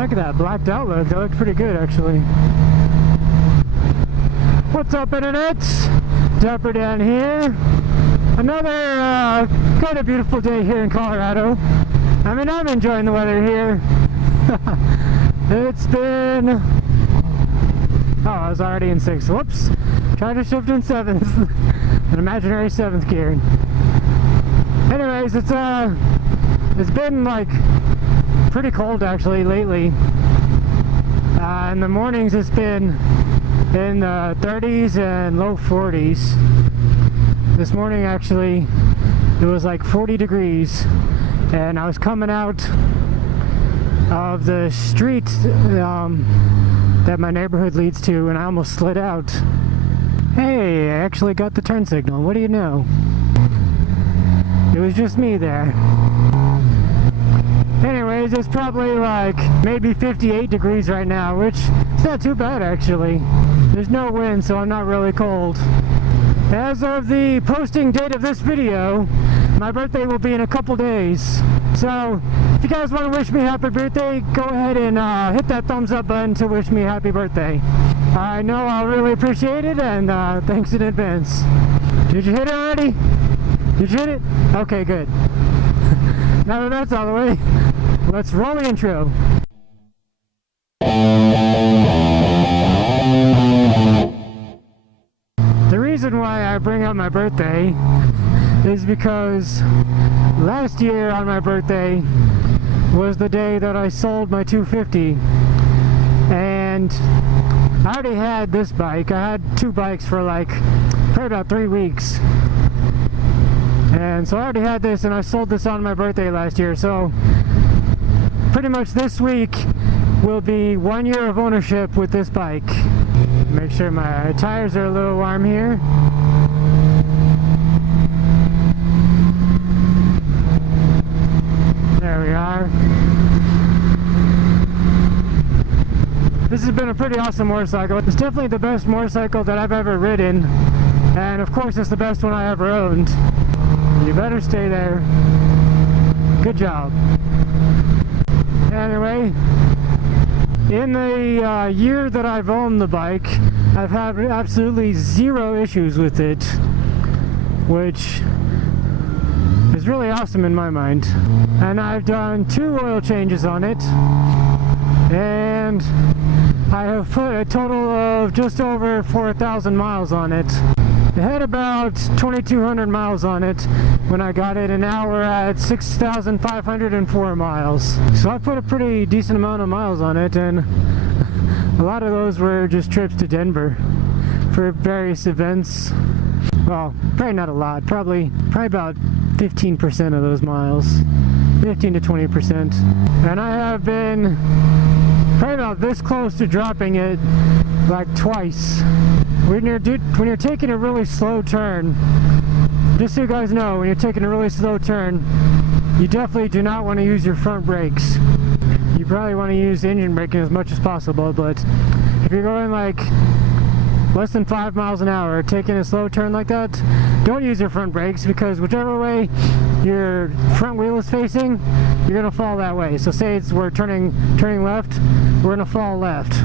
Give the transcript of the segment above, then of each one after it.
Look at that blacked out look. That looked pretty good, actually. What's up, internet? DapperxDan here. Another kind of beautiful day here in Colorado. I mean, I'm enjoying the weather here. It's been... Oh, I was already in 6th. Whoops. Tried to shift in 7th. An imaginary 7th gear. Anyways, it's been like pretty cold actually lately. In the mornings it's been in the 30s and low 40s. This morning actually it was like 40 degrees, and I was coming out of the street that my neighborhood leads to, and I almost slid out. Hey, I actually got the turn signal. What do you know? It was just me there. Anyways, it's probably like maybe 58 degrees right now, which is not too bad actually. There's no wind, so I'm not really cold. As of the posting date of this video, my birthday will be in a couple days. So, if you guys want to wish me happy birthday, go ahead and hit that thumbs up button to wish me happy birthday. I know I'll really appreciate it, and thanks in advance. Did you hit it already? Did you hit it? Okay, good. Now that that's out of the way, let's roll the intro. The reason why I bring up my birthday is because last year on my birthday was the day that I sold my 250, and I already had this bike. I had two bikes for like probably about 3 weeks, and so I already had this, and I sold this on my birthday last year. So pretty much this week will be 1 year of ownership with this bike. Make sure my tires are a little warm here. There we are. This has been a pretty awesome motorcycle. It's definitely the best motorcycle that I've ever ridden, and of course it's the best one I ever owned. You better stay there. Good job. Anyway, in the year that I've owned the bike, I've had absolutely zero issues with it, which is really awesome in my mind. And I've done 2 oil changes on it, and I have put a total of just over 4,000 miles on it. It had about 2,200 miles on it when I got it, and now we're at 6,504 miles. So I put a pretty decent amount of miles on it, and a lot of those were just trips to Denver for various events. Well, probably not a lot, probably about 15% of those miles, 15 to 20%. And I have been probably about this close to dropping it like twice. When you're taking a really slow turn, just so you guys know, when you're taking a really slow turn, you definitely do not want to use your front brakes. You probably want to use engine braking as much as possible, but if you're going like less than 5 miles an hour, taking a slow turn like that, don't use your front brakes, because whichever way your front wheel is facing, you're gonna fall that way. So say we're turning left, we're gonna fall left.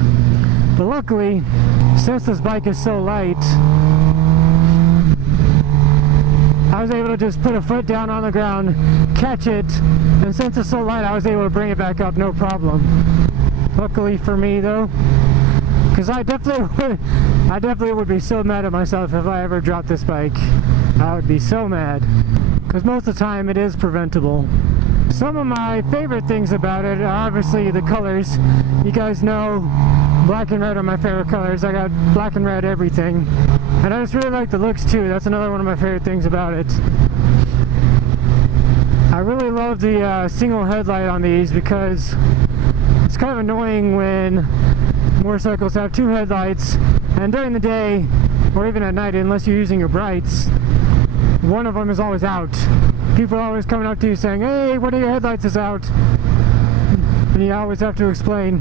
But luckily, since this bike is so light, I was able to just put a foot down on the ground, catch it, and since it's so light, I was able to bring it back up no problem. Luckily for me though, because I definitely would be so mad at myself if I ever dropped this bike. I would be so mad, because most of the time it is preventable. Some of my favorite things about it are obviously the colors. You guys know black and red are my favorite colors. I got black and red everything. And I just really like the looks too. That's another one of my favorite things about it. I really love the single headlight on these, because it's kind of annoying when motorcycles have 2 headlights, and during the day or even at night, unless you're using your brights, one of them is always out. People are always coming up to you saying, "Hey, one of your headlights is out," and you always have to explain,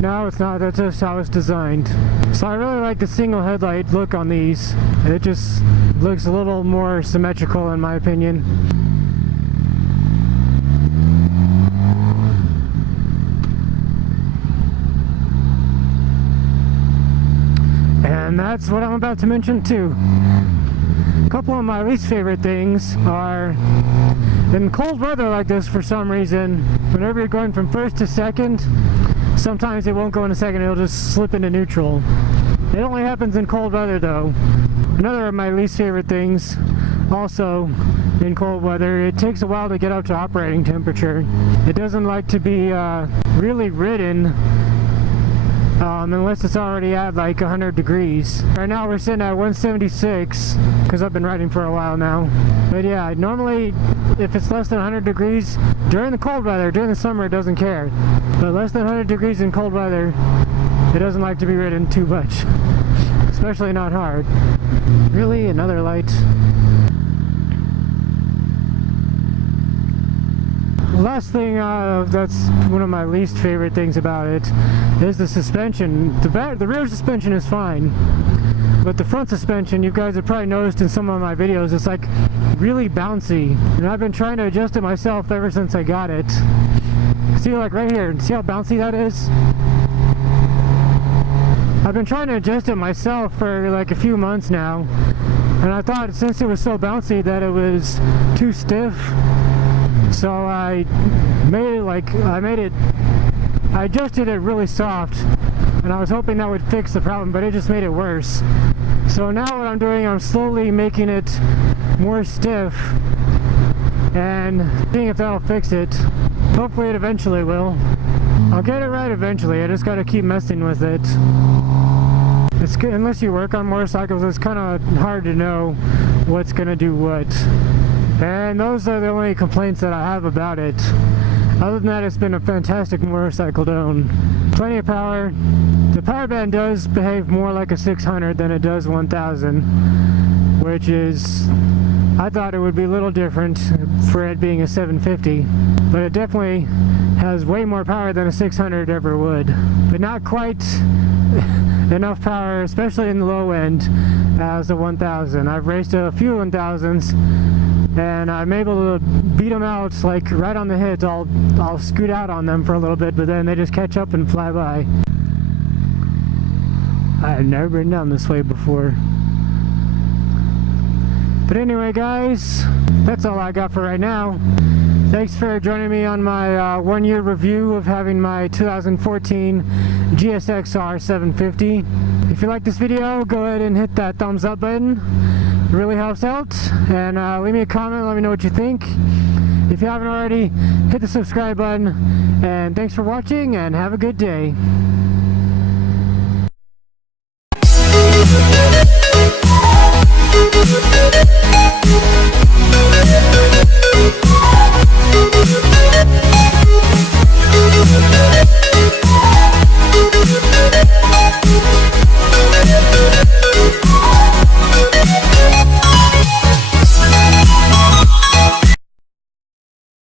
"No, it's not, that's just how it's designed." So I really like the single headlight look on these. It just looks a little more symmetrical in my opinion. that's what I'm about to mention too. A couple of my least favorite things are in cold weather like this, for some reason, whenever you're going from first to second, sometimes it won't go into second, it'll just slip into neutral. It only happens in cold weather though. Another of my least favorite things, also in cold weather, it takes a while to get up to operating temperature. It doesn't like to be really ridden unless it's already at like 100 degrees. Right now we're sitting at 176 because I've been riding for a while now. But yeah, normally if it's less than 100 degrees during the cold weather, during the summer it doesn't care. But less than 100 degrees in cold weather, it doesn't like to be ridden too much. Especially not hard. Really? Another light? Last thing that's one of my least favorite things about it is the suspension. The rear suspension is fine, but the front suspension, you guys have probably noticed in some of my videos, it's like really bouncy, and I've been trying to adjust it myself ever since I got it. See, like right here, see how bouncy that is? I've been trying to adjust it myself for like a few months now, and I thought since it was so bouncy that it was too stiff. So I adjusted it really soft, and I was hoping that would fix the problem, but it just made it worse. So now what I'm doing, I'm slowly making it more stiff and seeing if that'll fix it. Hopefully it eventually will. I'll get it right eventually, I just gotta keep messing with it. It's good, unless you work on motorcycles, it's kind of hard to know what's gonna do what. And those are the only complaints that I have about it. Other than that, it's been a fantastic motorcycle to own. Plenty of power. The power band does behave more like a 600 than it does 1000, which is, I thought it would be a little different for it being a 750, but it definitely has way more power than a 600 ever would, but not quite enough power, especially in the low end, as a 1000. I've raced a few 1000s, and I'm able to beat them out like right on the hit. I'll scoot out on them for a little bit, but then they just catch up and fly by. I've never been down this way before. But anyway guys, that's all I got for right now. Thanks for joining me on my 1 year review of having my 2014 GSXR 750. If you like this video, go ahead and hit that thumbs up button. It really helps out, and leave me a comment, let me know what you think. If you haven't already, hit the subscribe button, and thanks for watching, and have a good day.